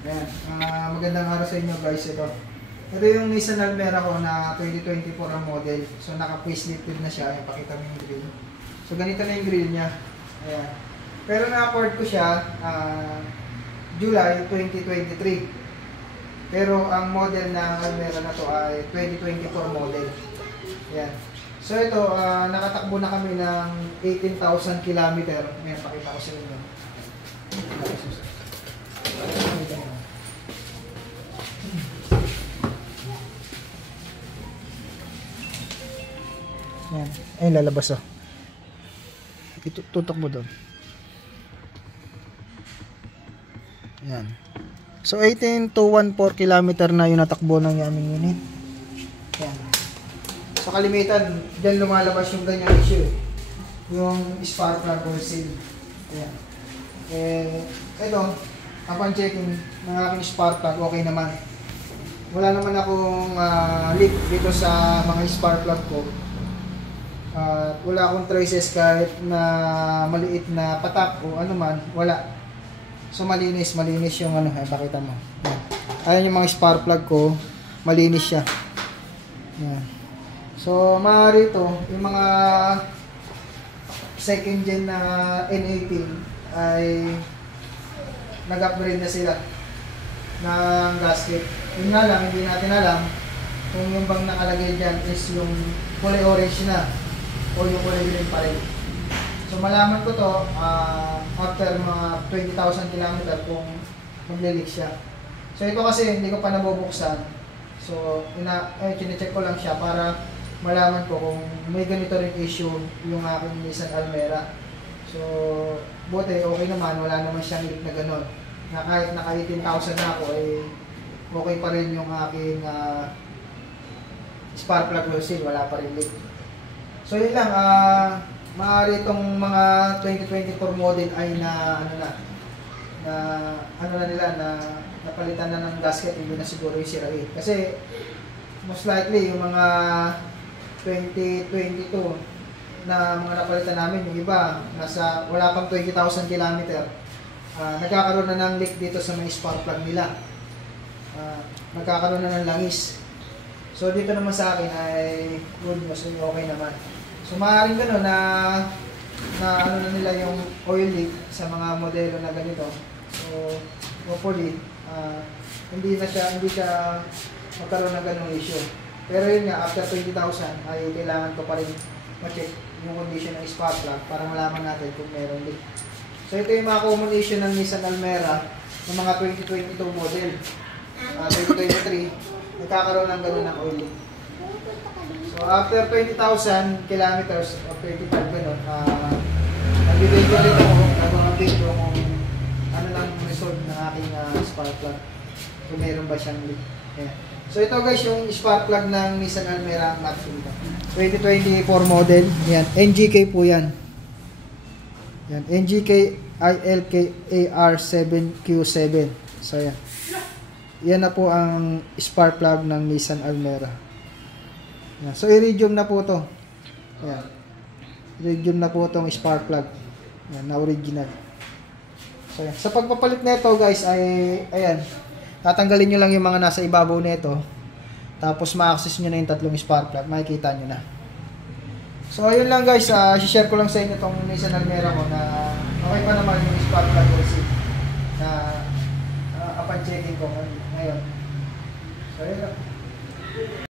Ayan. Magandang araw sa inyo guys. Ito yung Nissan Almera ko na 2024 ang model. So naka-facelifted na siya. Ayan, pakita mo yung grill. So ganito na yung grill niya. Ayan. Pero na-afford ko siya July 2023. Pero ang model ng Almera na to ay 2024 model. Ayan. So ito, nakatakbo na kami ng 18,000 km. Ayan, pakita ko sa inyo. Ayan. Ayun, lalabas oh. Tutok mo doon. Ayan. So 18 to 14 km na yung natakbo ng aming unit. Ayan. So kalimitan, dyan lumalabas yung ganyang issue. Yung spark plug or seal. Ayan. Ito, upon checking ng aking spark plug, okay naman. Wala naman akong leak dito sa mga spark plug ko. Wala akong traces kahit na maliit na patak o ano man, wala. So malinis yung ano, pakita mo. Ayan yung mga spark plug ko, malinis siya. Ayan. So maaari ito, yung mga second gen na N18 ay nag-upgrade na sila ng gasket. Yun nga lang, hindi natin alam kung yung bang nakalagay dyan is yung kulay orange na o yung kulay green pa rin. So malaman ko to after mga 20,000 km kung magle-leak siya. So ito kasi hindi ko pa nabubuksan. So chinecheck ko lang siya para malaman ko kung may ganito rin issue yung aking Nissan Almera. So buti okay naman, wala naman siyang leak na gano'n. Na kahit naka 18,000 na ako okay pa rin yung aking spark plug seal, wala pa rin leak. So yun lang, maaari itong mga 2024 model ay napalitan na ng gasket, hindi na siguro yung sirain. Kasi most likely yung mga 2022 na mga napalitan namin, yung iba wala pang 20,000 km, nagkakaroon na ng leak dito sa mga spark plug nila, nagkakaroon na ng langis. So dito naman sa akin ay good news, okay naman. So maaaring gano'n na ano na nila yung oil leak sa mga modelo na ganito. So hopefully hindi siya magkaroon ng ganung issue. Pero yun nga, after 20,000 ay kailangan ko pa rin ma-check yung condition ng spark plug para malaman natin kung meron leak. So ito yung mga common issue ng Nissan Almera ng mga 2022 model. 2023 nagkakaroon ng gano'n ng oil leak. So after 20,000 kilometers o 35 gano'n, nagbibigay rin ako ng video kung ano lang resolve ng aking spark plug. Kung meron ba siyang leak. Ayan. So ito guys yung spark plug ng Nissan Almera Max 2024 model. Ayan, NGK po yan. Ayan, NGK ILKAR7Q7. So ayan. Yan na po ang spark plug ng Nissan Almera. Yan. So iridium na po to. Yan. Iridium na po tong spark plug. Yan, na original. So yan. Sa pagpapalit nito guys ay ayan. Tatanggalin nyo lang yung mga nasa ibabaw nito. Tapos ma-access nyo na yung tatlong spark plug. Makikita nyo na. So ayun lang guys, i-share ko lang sa inyo tong Nissan Almera ko na okay pa naman yung spark plug na upon checking ko ngayon. So ayun lang.